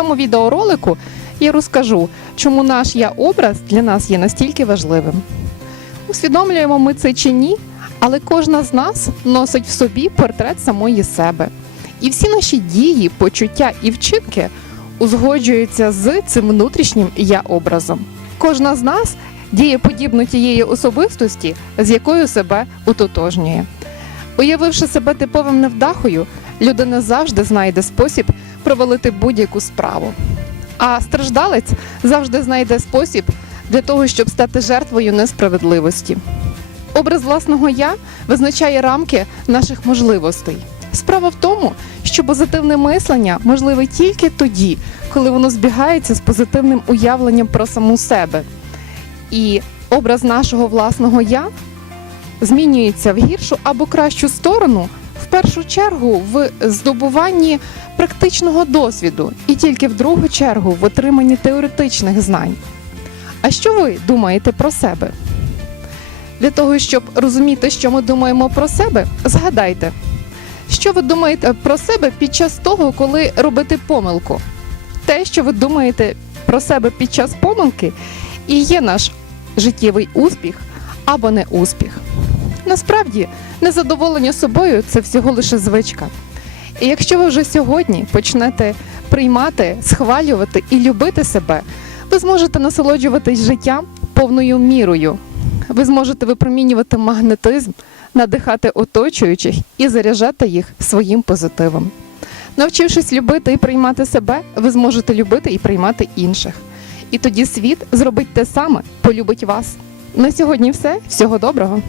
цьому відеоролику я розкажу, чому наш я образ для нас є настільки важливим. Усвідомлюємо ми це чи ні, але кожна з нас носить в собі портрет самої себе. І всі наші дії, почуття і вчинки узгоджуються з цим внутрішнім я образом. Кожна з нас діє подібно тієї особистості, з якою себе утотожнює. Уявивши себе типовим невдахою, людина завжди знайде спосіб провалити будь-яку справу. А страждалець завжди знайде спосіб для того, щоб стати жертвою несправедливості. Образ власного я визначає рамки наших можливостей. Справа в тому, що позитивне мислення можливе тільки тоді, коли воно збігається з позитивним уявленням про саму себе. І образ нашого власного я змінюється в гіршу або кращу сторону першу чергу в здобуванні практичного досвіду і тільки в другу чергу в отриманні теоретичних знань. А що ви думаєте про себе? Для того, щоб розуміти, що ми думаємо про себе, згадайте, що ви думаєте про себе під час того, коли робите помилку. Те, що ви думаєте про себе під час помилки, і є наш життєвий успіх або не успіх. Насправді, незадоволення собою це всього лише звичка. І якщо ви вже сьогодні почнете приймати, схвалювати і любити себе, ви зможете насолоджуватись життям повною мірою. Ви зможете випромінювати магнетизм, надихати оточуючих і заряджати їх своїм позитивом. Навчившись любити і приймати себе, ви зможете любити і приймати інших. І тоді світ зробить те саме, полюбить вас. На сьогодні все. Всього доброго!